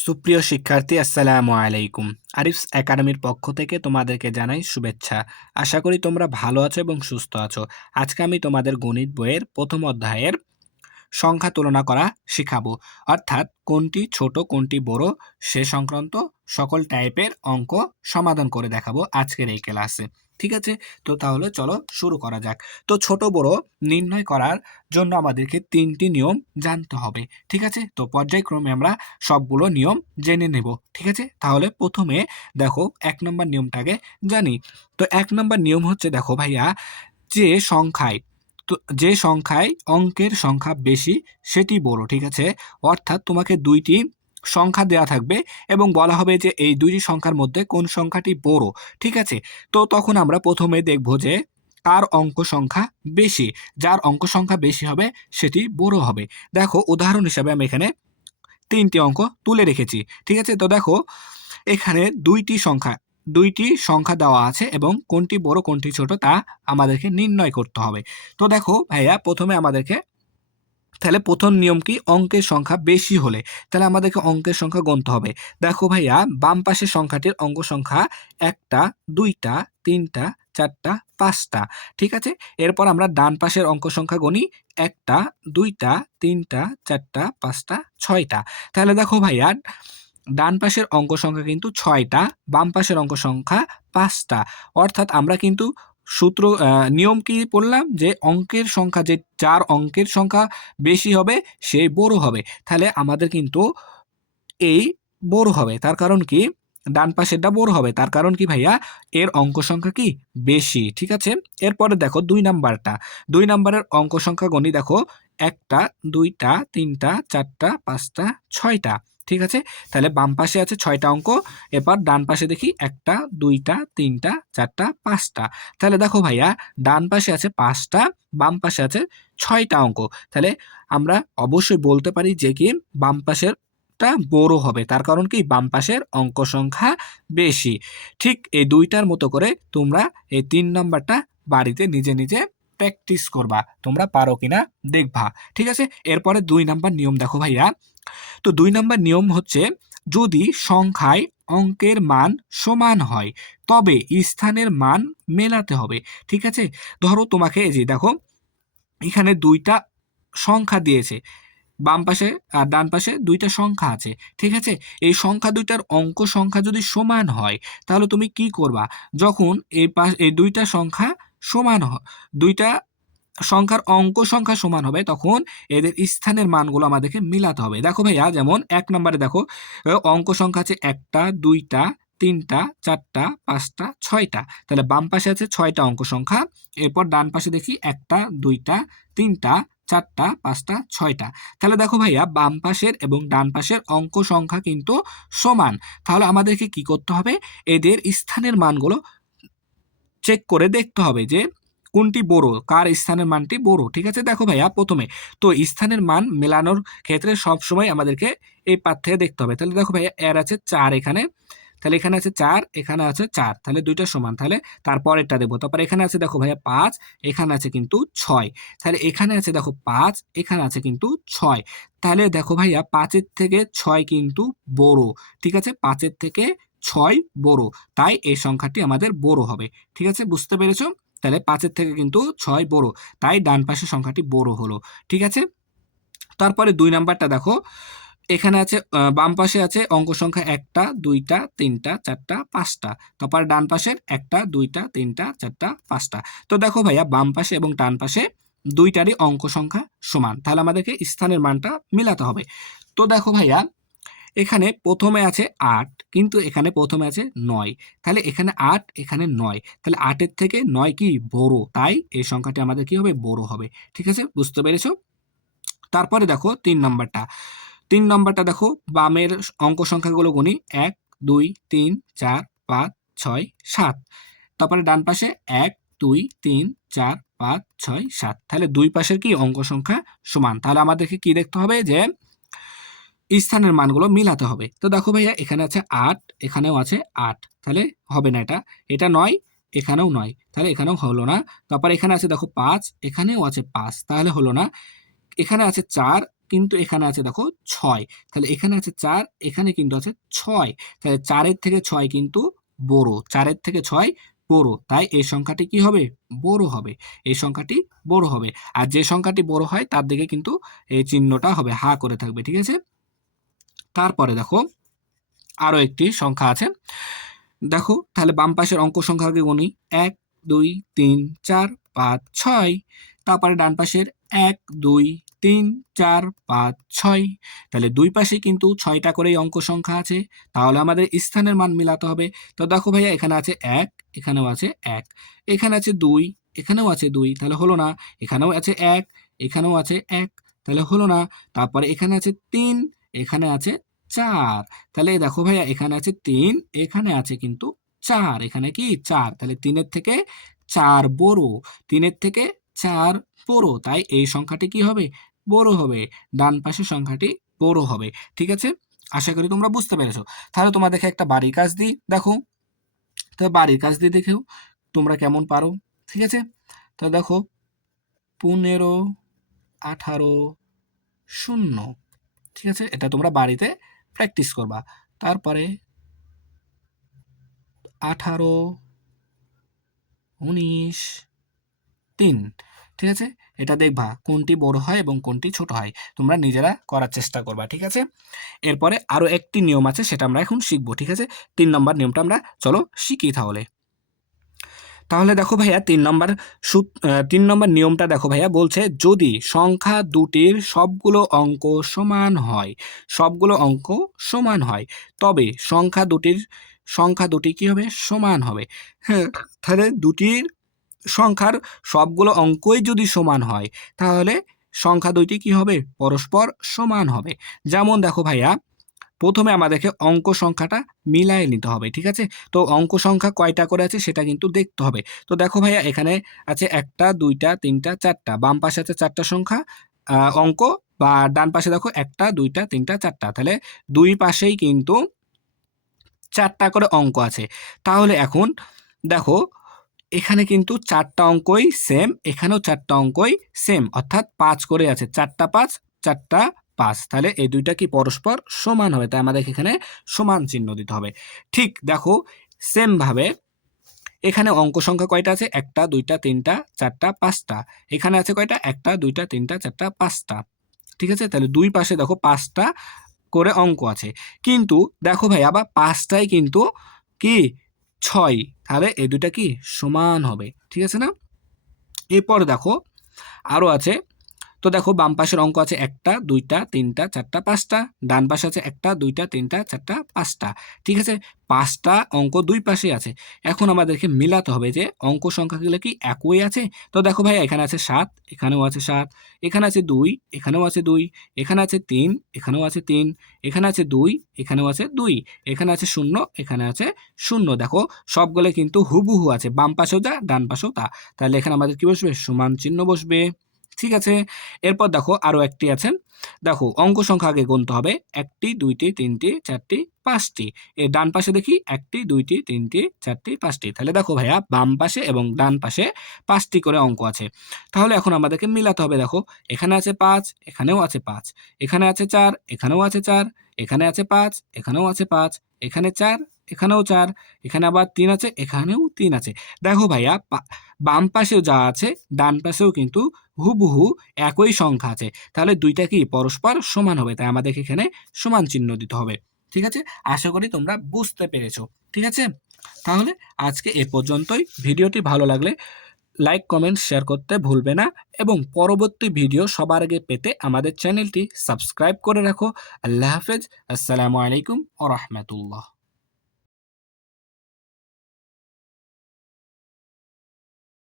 সুপ্রিয় শিক্ষার্থী আসসালামু আলাইকুম। আরিফস একাডেমির পক্ষ থেকে তোমাদেরকে জানাই শুভেচ্ছা। আশা করি তোমরা ভালো আছো এবং সুস্থ আছো। আজকে আমি তোমাদের গণিত বইয়ের প্রথম অধ্যায়ের সংখ্যা তুলনা করা শিখাবো। অর্থাৎ কোনটি ছোট কোনটি বড় সে সংক্রান্ত সকল টাইপের অঙ্ক সমাধান করে দেখাবো আজকের এই ক্লাসে। ঠিক আছে, তো তাহলে চলো শুরু করা যাক। তো ছোট বড় নির্ণয় করার জন্য আমাদেরকে তিনটি নিয়ম জানতে হবে। ঠিক আছে, তো পর্যায়ক্রমে আমরা সবগুলো নিয়ম জেনে নেব। ঠিক আছে, তাহলে প্রথমে দেখো 1 নম্বর নিয়মটাকে জানি। তো 1 নম্বর নিয়ম হচ্ছে, দেখো ভাইয়া, যে সংখ্যায় যে সংখ্যায় অঙ্কের সংখ্যা বেশি সেটি বড়। ঠিক আছে, অর্থাৎ তোমাকে দুইটি সংখ্যা দেয়া থাকবে এবং বলা হবে যে এই দুইটি সংখ্যার মধ্যে কোন সংখ্যাটি বড়। ঠিক আছে, তো তখন আমরা প্রথমে দেখব যে কার অঙ্ক সংখ্যা বেশি। যার অঙ্ক সংখ্যা বেশি হবে সেটি বড় হবে। দেখো উদাহরণ হিসাবে আমি এখানে তিনটি অঙ্ক তুলে রেখেছি। ঠিক আছে, তো দেখো এখানে দুইটি সংখ্যা দেওয়া আছে এবং কোনটি বড় কোনটি ছোট তা আমাদেরকে নির্ণয় করতে হবে। তো দেখো ভাইয়া, প্রথমে আমাদেরকে তাহলে প্রথম নিয়ম কি, অঙ্কের সংখ্যা বেশি হলে তাহলে আমাদেরকে অঙ্কের সংখ্যা গুনতে হবে। দেখো ভাইয়া, বাম পাশের সংখ্যাটির অঙ্ক সংখ্যা 1টা 2টা 3টা 4টা 5টা। ঠিক আছে, এরপর আমরা ডান পাশের অঙ্ক সংখ্যা গুনি, 1টা 2টা 3টা 4টা 5টা 6টা। তাহলে দেখো ভাইয়া, ডান পাশের অঙ্ক সংখ্যা কিন্তু 6টা, বাম পাশের অঙ্ক সংখ্যা 5টা। অর্থাৎ আমরা কিন্তু নিয়ম কি পড়লাম, যে অঙ্কের সংখ্যা, যার অঙ্কের সংখ্যা বেশি হবে সে বড় হবে। তাহলে আমাদের কিন্তু এই বড় হবে, তার কারণ কি, ডান পাশেরটা বড় হবে, তার কারণ কি ভাইয়া, এর অঙ্ক সংখ্যা কি বেশি। ঠিক আছে, এরপরে দেখো 2 নাম্বারের অঙ্ক সংখ্যা গণি। দেখো 1টা 2টা 3টা 4টা 5টা 6টা। ঠিক আছে, তাহলে বাম পাশে আছে 6টা অঙ্ক, এবার ডান পাশে দেখি 1টা 2টা 3টা 4টা 5টা। তাহলে দেখো ভাইয়া, ডান পাশে আছে 5টা, বাম পাশে আছে 6টা অঙ্ক। তাহলে আমরা অবশ্যই বলতে পারি যে কি বাম পাশের বড় হবে, তার কারণ কি বাম পাশের অঙ্ক সংখ্যা বেশি। ঠিক এই দুইটার মতো করে তোমরা এই 3 নম্বরটা বাড়িতে নিজে নিজে প্র্যাকটিস করবা, তোমরা পারো কিনা দেখবা। ঠিক আছে, এরপরে 2 নম্বর নিয়ম দেখো ভাইয়া। তো 2 নম্বর নিয়ম হচ্ছে, যদি সংখ্যায় অঙ্কের মান সমান হয় তবে স্থানের মান মেলাতে হবে। ঠিক আছে, ধরো তোমাকে এই যে দেখো এখানে দুইটা সংখ্যা দিয়েছে, বাম পাশে আর ডান পাশে দুইটা সংখ্যা আছে। ঠিক আছে, এই সংখ্যা দুইটার অঙ্ক সংখ্যা যদি সমান হয় তাহলে তুমি কি করবা, যখন এই দুইটা সংখ্যা সমান দুইটা সংখ্যার অঙ্ক সংখ্যা সমান হবে তখন এদের স্থানের মানগুলো আমাদেরকে মিলাতে হবে। দেখো ভাইয়া, যেমন 1 নম্বরে দেখো অঙ্ক সংখ্যা আছে 1টা 2টা 3টা 4টা 5টা 6টা। তাহলে বাম পাশে আছে 6টা অঙ্ক সংখ্যা, এরপর ডান পাশে দেখি 1টা 2টা 3টা 4টা 5টা 6টা। তাহলে দেখো ভাইয়া, বাম পাশের এবং ডান পাশের অঙ্ক সংখ্যা কিন্তু সমান। তাহলে আমাদেরকে কি করতে হবে, এদের স্থানের মানগুলো চেক করে দেখতে হবে যে কোনটি বড়, কার স্থানের মানটি বড়। ঠিক আছে, দেখো ভাইয়া প্রথমে তো স্থানের মান মেলানোর ক্ষেত্রে সব সময় আমাদেরকে এই পাত থেকে দেখতে হবে। তাহলে দেখো ভাইয়া, এর আছে 4 এখানে, তাহলে এখানে আছে 4, এখানে আছে 4, তাহলে দুইটা সমান। তাহলে তারপরেরটা দেখবো, তারপর এখানে আছে দেখো ভাইয়া 5, এখানে আছে কিন্তু 6, তাহলে এখানে আছে দেখো 5, এখানে আছে কিন্তু 6। তাহলে দেখো ভাইয়া, 5-এর থেকে 6 কিন্তু বড়। ঠিক আছে, 5-এর থেকে 6 বড়, তাই এই সংখ্যাটি আমাদের বড় হবে। ঠিক আছে, বুঝতে পেরেছো? তাহলে 5-এর থেকে কিন্তু 6 বড়, তাই ডান পাশের সংখ্যাটি বড় হলো। ঠিক আছে, তারপরে 2 নাম্বারটা দেখো, এখানে আছে বাম পাশে আছে অঙ্ক সংখ্যা 1টা 2টা 3টা 4টা 5টা, তারপর ডান পাশের 1টা 2টা 3টা 4টা 5টা। তো দেখো ভাইয়া, বাম পাশে এবং ডান পাশে দুইটারই অঙ্ক সংখ্যা সমান, তাহলে আমাদেরকে স্থানের মানটা মিলাতে হবে। তো দেখো ভাইয়া, এখানে প্রথমে আছে 8, কিন্তু এখানে প্রথমে আছে 9, তাহলে এখানে 8 এখানে 9, তাহলে 8-এর থেকে 9 কি বড়, তাই এই সংখ্যাটি আমাদের কি হবে, বড় হবে। ঠিক আছে, বুঝতে পেরেছো? তারপরে দেখো 3 নম্বরটা দেখো, বামের অঙ্ক সংখ্যাগুলো গুনি, 1 2 3 4 5 6 7। তারপরে ডান পাশে 1 2 3 4 5 6 7, তাহলে দুই পাশের কি অঙ্ক সংখ্যা সমান। তাহলে আমাদেরকে কি দেখতে হবে, যে স্থানের মানগুলো মিলাতে হবে। তো দেখো ভাইয়া, এখানে আছে 8, এখানেও আছে 8, তাহলে হবে না, এটা 9, এখানেও 9, তাহলে এখানেও হলো না। তারপর এখানে আছে দেখো 5, এখানেও আছে 5, তাহলে হলো না। এখানে আছে 4, কিন্তু এখানে আছে দেখো 6, তাহলে এখানে আছে 4, এখানে কিন্তু আছে 6, তাহলে 4-এর থেকে 6 কিন্তু বড়, 4-এর থেকে 6 বড়, তাই এই সংখ্যাটি কি হবে? বড় হবে। এই সংখ্যাটি বড় হবে। আর যে সংখ্যাটি বড় হয় তার দিকে কিন্তু এই চিহ্নটা হবে, হা করে থাকবে, ঠিক আছে? তারপরে দেখো আরো একটি সংখ্যা আছে। দেখো তাহলে বাম পাশের অঙ্ক সংখ্যাকে গুনি, 1 2 3 4 5 6। তারপরে ডান পাশের 1 2 3 4 5 6। তাহলে দুই পাশে কিন্তু 6টা করেই অঙ্ক সংখ্যা আছে, তাহলে আমাদের স্থানের মান মিলাতে হবে। তো দেখো ভাইয়া এখানে আছে 1, এখানেও আছে 1, এখানে আছে 2, এখানেও আছে 2, তাহলে হলো না। এখানেও আছে 1, এখানেও আছে 1, তাহলে হলো না। তারপরে এখানে আছে 3, এখানে আছে 4, তাহলে দেখো ভাইয়া এখানে আছে 3, এখানে আছে কিন্তু 4, এখানে কি 4, তাহলে 3-এর থেকে 4 বড়, 3-এর থেকে 4 বড়, তাই এই সংখ্যাটি কি হবে? বড় হবে। ডান পাশের সংখ্যাটি বড় হবে। ঠিক আছে, আশা করি তোমরা বুঝতে পেরেছো। তাহলে তোমাদেরকে একটা বাড়ির কাজ দিই, দেখো। তো বাড়ির কাজ দিয়ে দেখেও তোমরা কেমন পারো। ঠিক আছে, তো দেখো 15 18 0, ঠিক আছে, এটা তোমরা বাড়িতে প্র্যাকটিস করবা। তারপরে 18 19 3, ঠিক আছে, এটা দেখবা কোনটি বড় হয় এবং কোনটি ছোট হয়, তোমরা নিজেরা করার চেষ্টা করবা। ঠিক আছে, এরপরে আরো একটি নিয়ম আছে, সেটা আমরা এখন শিখবো। ঠিক আছে, 3 নম্বর নিয়মটা আমরা চলো শিখি তাহলে। তাহলে দেখো ভাইয়া 3 নম্বর নিয়মটা দেখো ভাইয়া, বলছে যদি সংখ্যা দুটির সবগুলো অঙ্ক সমান হয় তবে সংখ্যা দুটি কি হবে? সমান হবে। হ্যাঁ, তাহলে দুটির সংখ্যার সবগুলো অঙ্কই যদি সমান হয় তাহলে সংখ্যা দুইটি কি হবে? পরস্পর সমান হবে। যেমন দেখো ভাইয়া, প্রথমে আমাদেরকে অঙ্ক সংখ্যাটা মিলায়ে নিতে হবে। ঠিক আছে, তো অঙ্ক সংখ্যা কয়টা করে আছে সেটা কিন্তু দেখতে হবে। তো দেখো ভাইয়া এখানে আছে 1টা 2টা 3টা 4টা, বাম পাশে আছে 4টা সংখ্যা অঙ্ক, বা ডান পাশে দেখো 1টা 2টা 3টা 4টা, তাহলে দুই পাশেই কিন্তু 4টা করে অঙ্ক আছে। তাহলে এখন দেখো এখানে কিন্তু 4টা অঙ্কই সেম, এখানেও 4টা অঙ্কই সেম, অর্থাৎ 5 করে আছে, 4টা 5 4টা 5, তাহলে এই দুইটা কি পরস্পর সমান হবে, তাই আমাদের এখানে সমান চিহ্ন দিতে হবে। ঠিক দেখো সেম ভাবে এখানে অঙ্ক সংখ্যা কয়টা আছে? 1টা 2টা 3টা 4টা 5টা, এখানে আছে কয়টা? 1টা 2টা 3টা 4টা 5টা। ঠিক আছে, তাহলে দুই পাশে দেখো 5টা করে অঙ্ক আছে, কিন্তু দেখো ভাই আবার 5টাই কিন্তু কি 6, তাহলে এই দুইটা কি সমান হবে। ঠিক আছে না? এরপর দেখো আরো আছে। তো দেখো বাম পাশের অঙ্ক আছে 1টা 2টা 3টা 4টা 5টা, ডান পাশে আছে 1টা 2টা 3টা 4টা 5টা। ঠিক আছে, 5টা অঙ্ক দুই পাশে আছে। এখন আমাদেরকে মিলাতে হবে যে অঙ্ক সংখ্যাগুলো কি একই আছে। তো দেখো ভাই এখানে আছে 7, এখানেও আছে 7, এখানে আছে 2, এখানেও আছে 2, এখানে আছে 3, এখানেও আছে 3, এখানে আছে 2, এখানেও আছে 2, এখানে আছে 0, এখানে আছে 0। দেখো সবগুলো কিন্তু হুবহু আছে, বাম পাশেও যা ডান পাশেও তা, তাহলে এখানে আমাদের কি বসবে? সমান চিহ্ন বসবে। ঠিক আছে, এরপর দেখো আরো একটি আছে। দেখো অঙ্ক সংখ্যা আগে গুনতে হবে, 1টি 2টি 3টি 4টি 5টি। এর ডান পাশে দেখি 1টি 2টি 3টি 4টি 5টি, তাহলে দেখো ভাইয়া বাম পাশে এবং ডান পাশে 5টি করে অঙ্ক আছে। তাহলে এখন আমাদেরকে মিলাতে হবে। দেখো এখানে আছে 5, এখানেও আছে 5, এখানে আছে 4, এখানেও আছে 4, এখানে আছে 5, এখানেও আছে 5, এখানে 4, এখানেও 4, এখানে আবার 3 আছে, এখানেও 3 আছে। দেখো ভাইয়া বাম পাশেও যা আছে ডান পাশেও কিন্তু হুবহু একই সংখ্যা আছে, তাহলে দুইটা কি পরস্পর সমান হবে, তাই আমাদের এখানে সমান চিহ্ন দিতে হবে। ঠিক আছে, আশা করি তোমরা বুঝতে পেরেছো। ঠিক আছে, তাহলে আজকে এ পর্যন্তই। ভিডিওটি ভালো লাগলে লাইক কমেন্ট শেয়ার করতে ভুলবে না, এবং পরবর্তী ভিডিও সবার আগে পেতে আমাদের চ্যানেলটি সাবস্ক্রাইব করে রাখো। আল্লাহ হাফেজ, আসসালামু আলাইকুম ওয়া রাহমাতুল্লাহ।